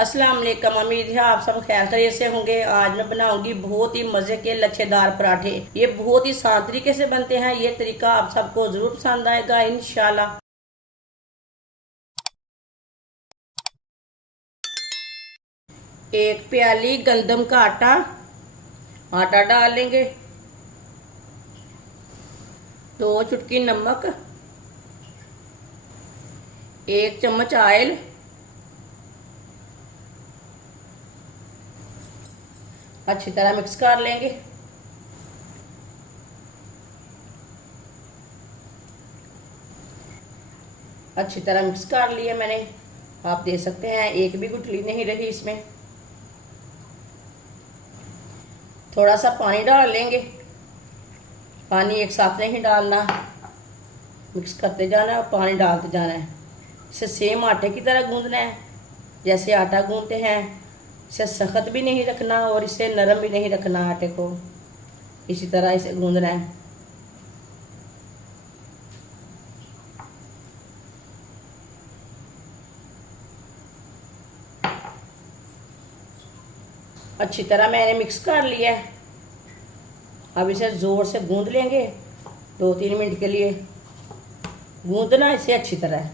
अस्सलाम वालेकुम। उम्मीद है आप सब खैर खैरियत से होंगे। आज मैं बनाऊंगी बहुत ही मजे के लच्छेदार पराठे। ये बहुत ही आसान तरीके से बनते हैं। ये तरीका आप सबको जरूर पसंद आएगा इंशाल्लाह। एक प्याली गंदम का आटा डाल लेंगे। 2 चुटकी नमक, 1 चम्मच ऑयल, अच्छी तरह मिक्स कर लेंगे। अच्छी तरह मिक्स कर लिया मैंने। आप देख सकते हैं एक भी गुठली नहीं रही इसमें। थोड़ा सा पानी डाल लेंगे। पानी एक साथ नहीं डालना, मिक्स करते जाना और पानी डालते जाना है। इसे सेम आटे की तरह गूंदना है जैसे आटा गूंदते हैं। इसे सख्त भी नहीं रखना और इसे नरम भी नहीं रखना। आटे को इसी तरह इसे गूंदना है। अच्छी तरह मैंने मिक्स कर लिया है। अब इसे ज़ोर से गूंद लेंगे 2-3 मिनट के लिए। गूंदना इसे अच्छी तरह,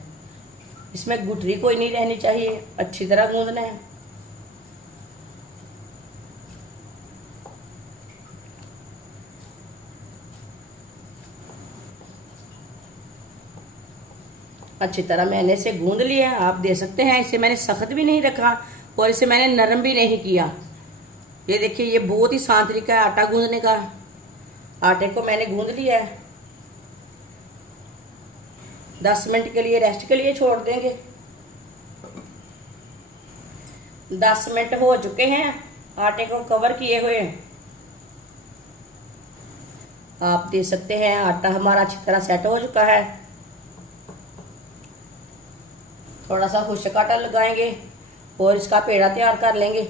इसमें गुठली कोई नहीं रहनी चाहिए। अच्छी तरह गूंदना है। अच्छी तरह मैंने इसे गूंद लिया। आप देख सकते हैं इसे मैंने सख्त भी नहीं रखा और इसे मैंने नरम भी नहीं किया। ये देखिए ये बहुत ही आसान तरीका है आटा गूंदने का। आटे को मैंने गूंद लिया है। 10 मिनट के लिए रेस्ट के लिए छोड़ देंगे। 10 मिनट हो चुके हैं आटे को कवर किए हुए। आप देख सकते हैं आटा हमारा अच्छी तरह सेट हो चुका है। थोड़ा सा खुश्क आटा लगाएंगे और इसका पेड़ा तैयार कर लेंगे।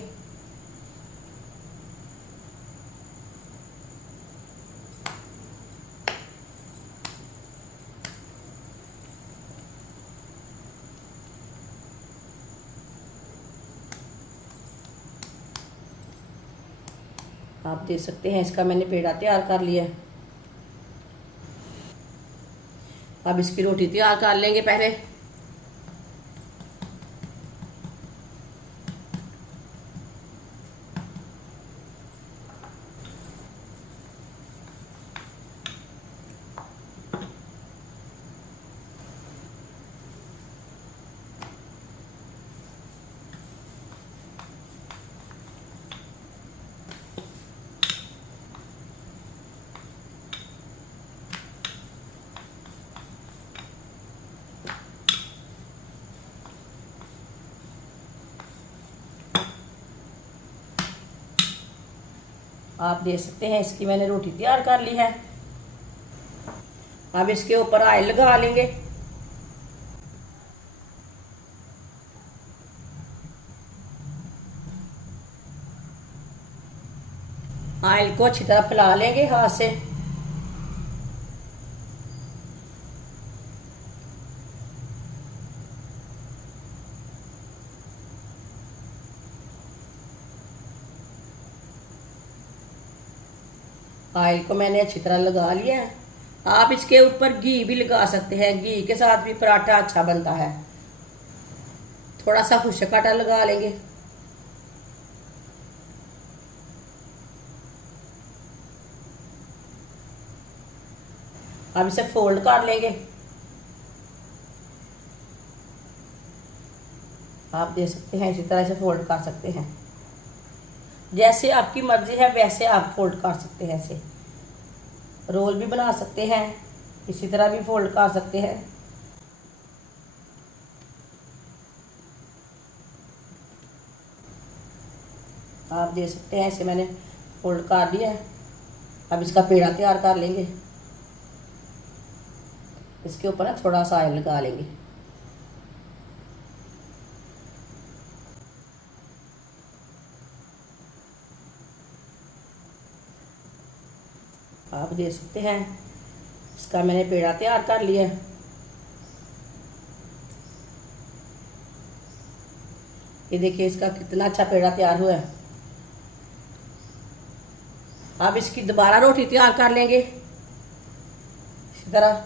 आप देख सकते हैं इसका मैंने पेड़ा तैयार कर लिया है। अब इसकी रोटी तैयार कर लेंगे पहले। आप देख सकते हैं इसकी मैंने रोटी तैयार कर ली है। अब इसके ऊपर ऑयल लगा लेंगे। ऑयल को अच्छी तरह फैला लेंगे हाथ से। ऑयल को मैंने अच्छी तरह लगा लिया है। आप इसके ऊपर घी भी लगा सकते हैं। घी के साथ भी पराठा अच्छा बनता है। थोड़ा सा खुश्क आटा लगा लेंगे। अब इसे फोल्ड कर लेंगे। आप देख सकते हैं इसी तरह से फोल्ड कर सकते हैं। जैसे आपकी मर्जी है वैसे आप फोल्ड कर सकते हैं। ऐसे रोल भी बना सकते हैं, इसी तरह भी फोल्ड कर सकते हैं। आप देख सकते हैं इसे मैंने फोल्ड कर दिया है। अब इसका पेड़ा तैयार कर लेंगे। इसके ऊपर ना थोड़ा सा ऑयल लगा लेंगे। आप देख सकते हैं इसका मैंने पेड़ा तैयार कर लिया है। ये देखिए इसका कितना अच्छा पेड़ा तैयार हुआ है। अब इसकी दोबारा रोटी तैयार कर लेंगे इसी तरह।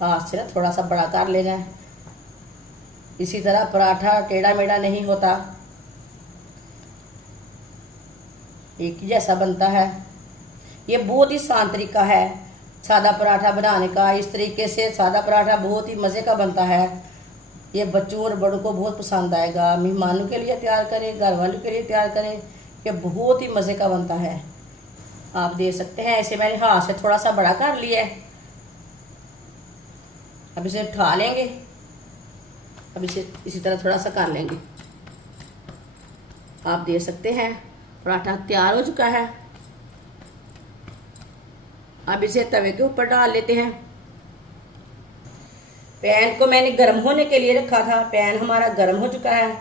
हाथ से ना थोड़ा सा बड़ा कर लेना है। इसी तरह पराठा टेढ़ा मेढ़ा नहीं होता, एक ही जैसा बनता है। ये बहुत ही आसान तरीका है सादा पराठा बनाने का। इस तरीके से सादा पराठा बहुत ही मज़े का बनता है। ये बच्चों और बड़ों को बहुत पसंद आएगा। मेहमानों के लिए तैयार करें, घर वालों के लिए तैयार करें, ये बहुत ही मज़े का बनता है। आप देख सकते हैं इसे मैंने हाथ से थोड़ा सा बड़ा कर लिया है। अब इसे उठा लेंगे। अब इसे इसी तरह थोड़ा सा कर लेंगे। आप देख सकते हैं पराठा तैयार हो चुका है। अब इसे तवे के ऊपर डाल लेते हैं। पैन को मैंने गर्म होने के लिए रखा था, पैन हमारा गर्म हो चुका है।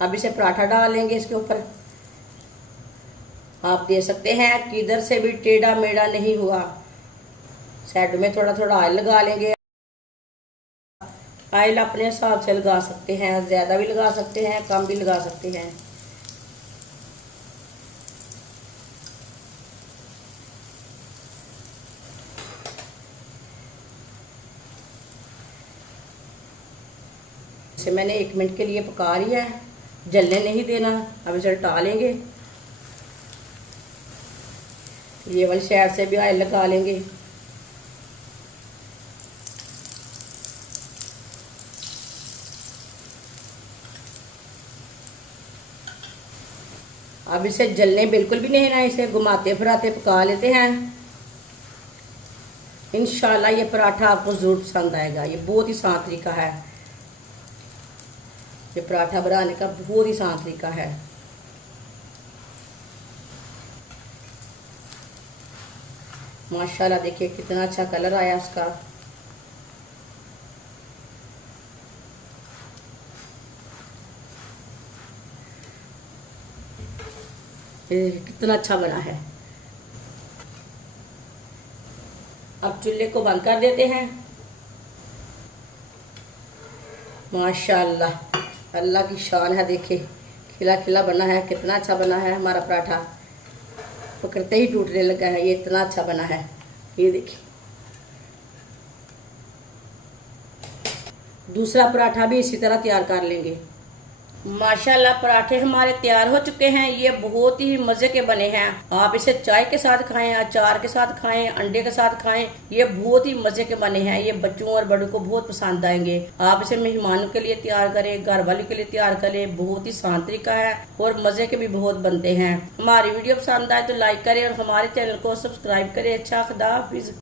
अब इसे पराठा डाल लेंगे इसके ऊपर। आप देख सकते हैं कि इधर से भी टेढ़ा मेढ़ा नहीं हुआ। साइड में थोड़ा थोड़ा ऑयल लगा लेंगे। ऑयल अपने हिसाब से लगा सकते हैं, ज़्यादा भी लगा सकते हैं, कम भी लगा सकते हैं। इसे मैंने 1 मिनट के लिए पका लिया है, जलने नहीं देना। अब इसे उल्टा लेंगे। ये वाली साइड से भी ऑयल लगा लेंगे। अब इसे जलने बिल्कुल भी नहीं ना, इसे घुमाते फिराते पका लेते हैं। इंशाल्लाह ये पराठा आपको ज़रूर पसंद आएगा। ये बहुत ही आसान तरीका है। ये पराठा बनाने का बहुत ही आसान तरीका है। माशाल्लाह देखिए कितना अच्छा कलर आया उसका। ये कितना अच्छा बना है। अब चूल्हे को बंद कर देते हैं। माशाल्लाह अल्लाह की शान है। देखिए खिला खिला बना है, कितना अच्छा बना है हमारा पराठा। पकड़ते ही टूटने लगा है, ये इतना अच्छा बना है। ये देखिए दूसरा पराठा भी इसी तरह तैयार कर लेंगे। माशाल्लाह पराठे हमारे तैयार हो चुके हैं। ये बहुत ही मज़े के बने हैं। आप इसे चाय के साथ खाएं, अचार के साथ खाएं, अंडे के साथ खाएं। ये बहुत ही मज़े के बने हैं। ये बच्चों और बड़ों को बहुत पसंद आएंगे। आप इसे मेहमानों के लिए तैयार करें, घर वालों के लिए तैयार करें। बहुत ही आसान तरीका है और मज़े के भी बहुत बनते हैं। हमारी वीडियो पसंद आए तो लाइक करें और हमारे चैनल को सब्सक्राइब करें। अच्छा, खुदा हाफिज़।